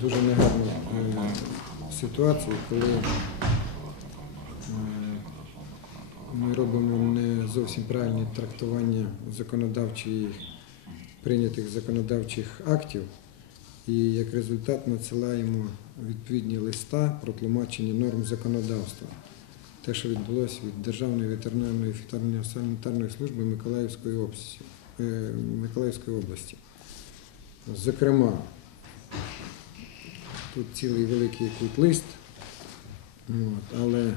дуже негарну е, ситуацію, коли е, ми робимо не зовсім правильні трактування законодавчих, прийнятих законодавчих актів, і як результат надсилаємо відповідні листа про тлумачення норм законодавства. Те, що відбулося від Державної ветеринарної фітосанітарної служби е, Миколаївської області. Зокрема, тут цілий великий якийсь лист, от, але е,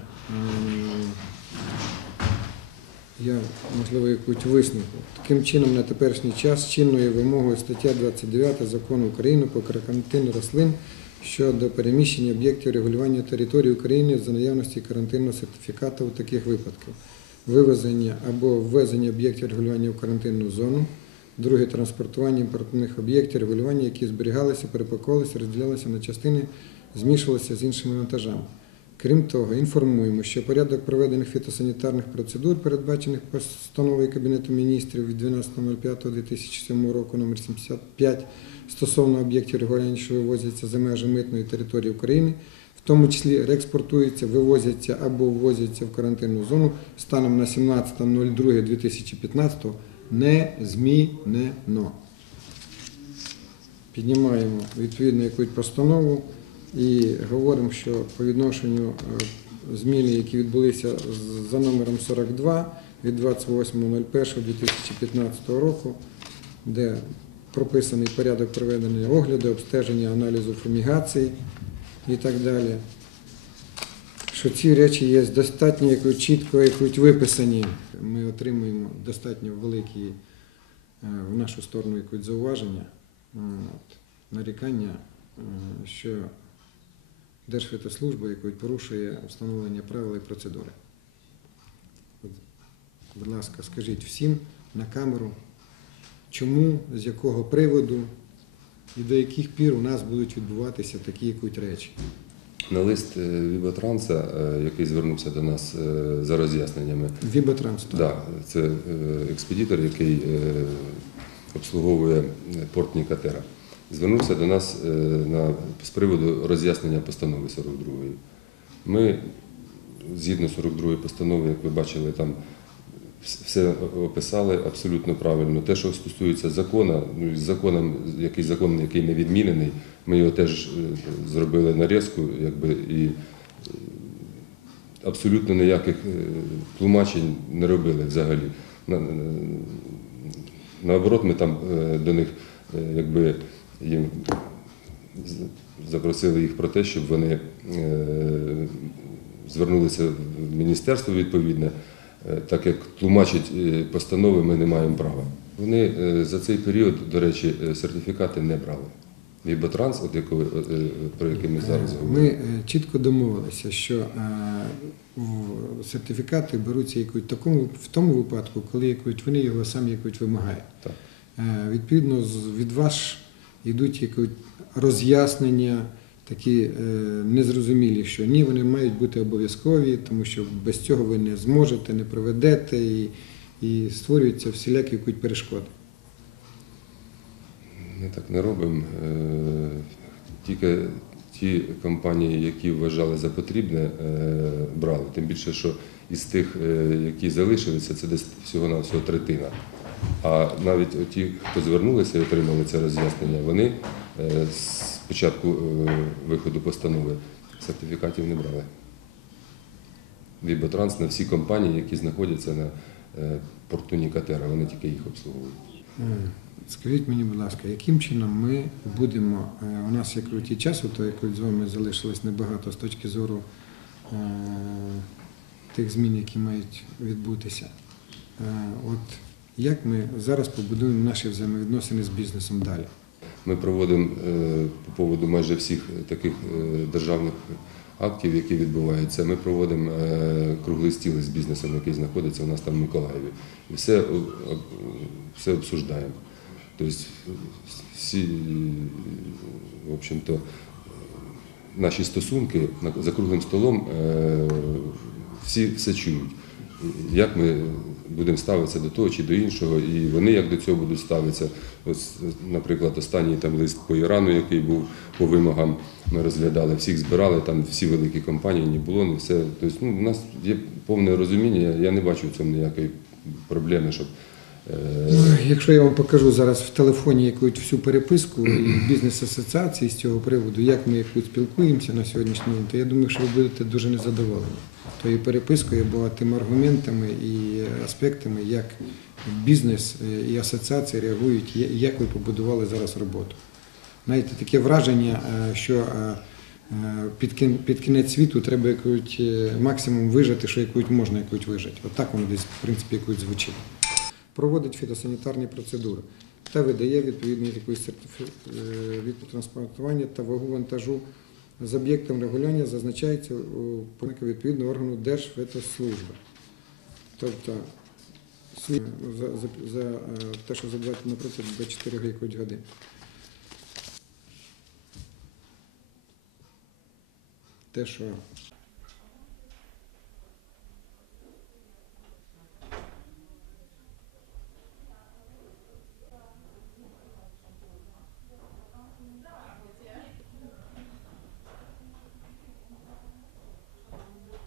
я, можливо, якусь висновку. Таким чином, на теперішній час чинною вимогою стаття 29 закону України про карантин рослин щодо переміщення об'єктів регулювання території України за наявності карантинного сертифікату у таких випадках. Вивезення або ввезення об'єктів регулювання в карантинну зону, друге транспортування імпортних об'єктів регулювання, які зберігалися, перепаковувалися, розділялися на частини, змішувалися з іншими вантажами. Крім того, інформуємо, що порядок проведених фітосанітарних процедур, передбачених постановою Кабінету міністрів від 12.05.2007 року номер 75 стосовно об'єктів регулювання, що вивозяться за межі митної території України, в тому числі реекспортуються, вивозяться або ввозяться в карантинну зону станом на 17.02.2015 не змінено. Піднімаємо відповідну якусь постанову і говоримо, що по відношенню е, зміни, які відбулися за номером 42 від 28.01.2015 року, де прописаний порядок проведення огляду, обстеження, аналізу фумігації і так далі. Що ці речі є достатньо якось чітко якось виписані. Ми отримуємо достатньо великі е, в нашу сторону якось зауваження, от, нарікання, е, що Держфітослужба якось порушує встановлення правил і процедури. Будь ласка, скажіть всім на камеру, чому, з якого приводу і до яких пір у нас будуть відбуватися такі якісь речі. На лист е, Віботранса, е, який звернувся до нас е, за роз'ясненнями, Віботранс. так. да, це е, експедитор, який обслуговує портні катера. Звернувся до нас на, з приводу роз'яснення постанови 42-ї. Ми, згідно 42-ї постанови, як ви бачили, там все описали абсолютно правильно. Те, що стосується закону, ну, законом, який закон, який не відмінений, ми його теж е, зробили нарізку, якби і е, абсолютно ніяких е, тлумачень не робили взагалі. На- на- Наоборот, ми там до них якби їм запросили їх про те, щоб вони звернулися в міністерство відповідне, так як тлумачить постанови ми не маємо права. Вони за цей період, до речі, сертифікати не брали. Віботранс, от якого, е, е, про який ми зараз говоримо. е, чітко домовилися, що е, сертифікати беруться якось такому, в тому випадку, коли якось вони його самі якось вимагають. Так. Е, Відповідно, від вас йдуть якось роз'яснення, такі е, незрозумілі, що ні, вони мають бути обов'язкові, тому що без цього ви не зможете, не проведете і, і створюються всілякі якісь перешкоди. Ми так не робимо. Е, Тільки ті компанії, які вважали за потрібне, е, брали. Тим більше, що із тих, е, які залишилися, це десь всього-навсього третина. А навіть ті, хто звернулися і отримали це роз'яснення, вони з початку виходу постанови сертифікатів не брали. Віботранс на всі компанії, які знаходяться на порту Нікатера, вони тільки їх обслуговують. Скажіть мені, будь ласка, яким чином ми будемо, е, у нас як ті часу, то якось з вами залишилось небагато з точки зору е, тих змін, які мають відбутися. Е, От як ми зараз побудуємо наші взаємовідносини з бізнесом далі? Ми проводимо по поводу майже всіх таких державних актів, які відбуваються. Ми проводимо круглий стіл з бізнесом, який знаходиться у нас там в Миколаєві. І все, все обсуждаємо. Тобто всі, в общем-то, наші стосунки за круглим столом е, всі все чують. як ми будемо ставитися до того чи до іншого, і вони як до цього будуть ставитися. Ось, наприклад, останній там лист по Ірану, який був по вимогам, ми розглядали, всіх збирали, там всі великі компанії, ні було, не все. Тобто, ну, у нас є повне розуміння, я не бачу в цьому ніякої проблеми, щоб. Е, Якщо я вам покажу зараз в телефоні якусь всю переписку і бізнес-асоціації з цього приводу, як ми якось спілкуємося на сьогоднішній день, то я думаю, що ви будете дуже незадоволені тою перепискою, або тими аргументами і аспектами, як бізнес е, і асоціації реагують, як ви побудували зараз роботу. Знаєте, таке враження, е, що під кінець світу треба якусь максимум вижити, що якусь можна якусь вижити. От воно десь, в принципі, якусь звучить проводить фітосанітарні процедури та видає відповідний якийсь е, від транспортування та вагу вантажу з об'єктом регулювання зазначається у пункті відповідного органу Держфітослужби. Тобто за, за, за е, те, що задавати напроти 24 якось години. Те, що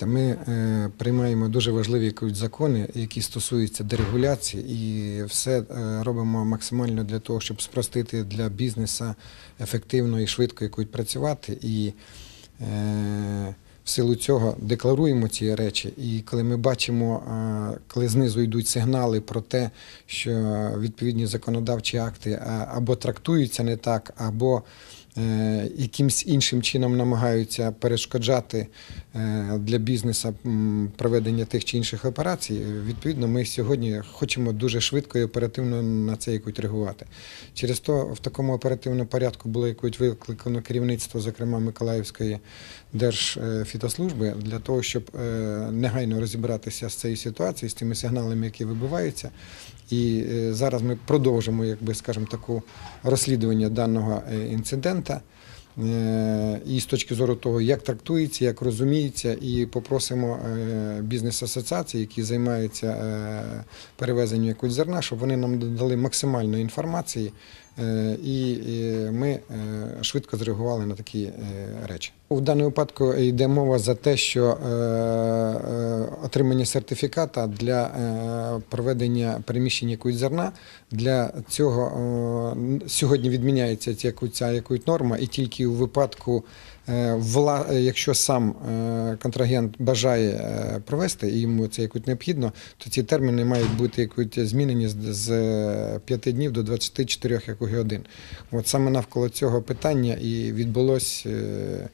ми е, приймаємо дуже важливі закони, які стосуються дерегуляції, і все е, робимо максимально для того, щоб спростити для бізнесу ефективно і швидко якось працювати. І е, в силу цього декларуємо ці речі. І коли ми бачимо, коли знизу йдуть сигнали про те, що відповідні законодавчі акти або трактуються не так, або якимсь іншим чином намагаються перешкоджати для бізнесу проведення тих чи інших операцій. Відповідно, ми сьогодні хочемо дуже швидко і оперативно на це якось реагувати. Через то в такому оперативному порядку було якось викликано керівництво, зокрема Миколаївської держфітослужби, для того, щоб е, негайно розібратися з цією ситуацією, з тими сигналами, які вибиваються. І е, зараз ми продовжимо, якби скажемо, таку розслідування даного е, інцидента. Е, І з точки зору того, як трактується, як розуміється, і попросимо е, бізнес-асоціації, які займаються е, перевезенням якогось зерна, щоб вони нам дали максимальної інформації, і ми швидко зреагували на такі речі. У даному випадку йде мова за те, що е, е, отримання сертифіката для е, проведення переміщення якогось зерна. Для цього сьогодні відміняється ця якусь- норма, і тільки у випадку, якщо сам контрагент бажає провести і йому це якось необхідно, то ці терміни мають бути якось змінені з, з 5 днів до 24 якось годин. От саме навколо цього питання і відбулось, е,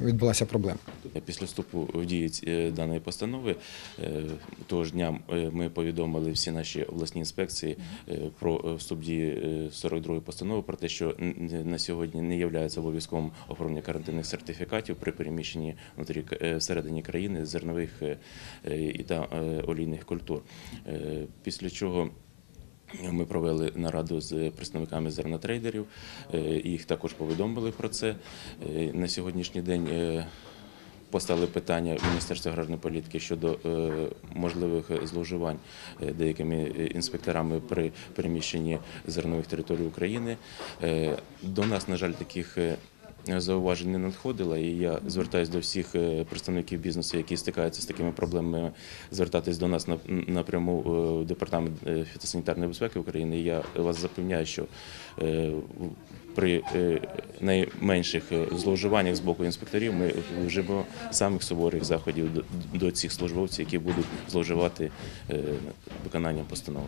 відбулася проблема. Після вступу в дію ці- даної постанови е, того ж дня е, ми повідомили всі наші обласні інспекції е, про е, вступ е, 42 постанови про те, що на сьогодні не є обов'язковим оформлення карантинних сертифікатів при переміщенні внутрі е, всередині країни зернових е, е, і та е, олійних культур. Е, Після чого ми провели нараду з представниками зернотрейдерів, е, їх також повідомили про це. Е, На сьогоднішній день е, постали питання в Міністерстві аграрної політики щодо можливих зловживань деякими інспекторами при переміщенні зернових територій України. До нас, на жаль, таких зауважень не надходило, і я звертаюся до всіх е, представників бізнесу, які стикаються з такими проблемами, звертатись до нас напряму е, в департамент е, фітосанітарної безпеки України. Я вас запевняю, що при найменших зловживаннях з боку інспекторів ми вживемо самих суворих заходів до, цих службовців, які будуть зловживати виконанням постанови.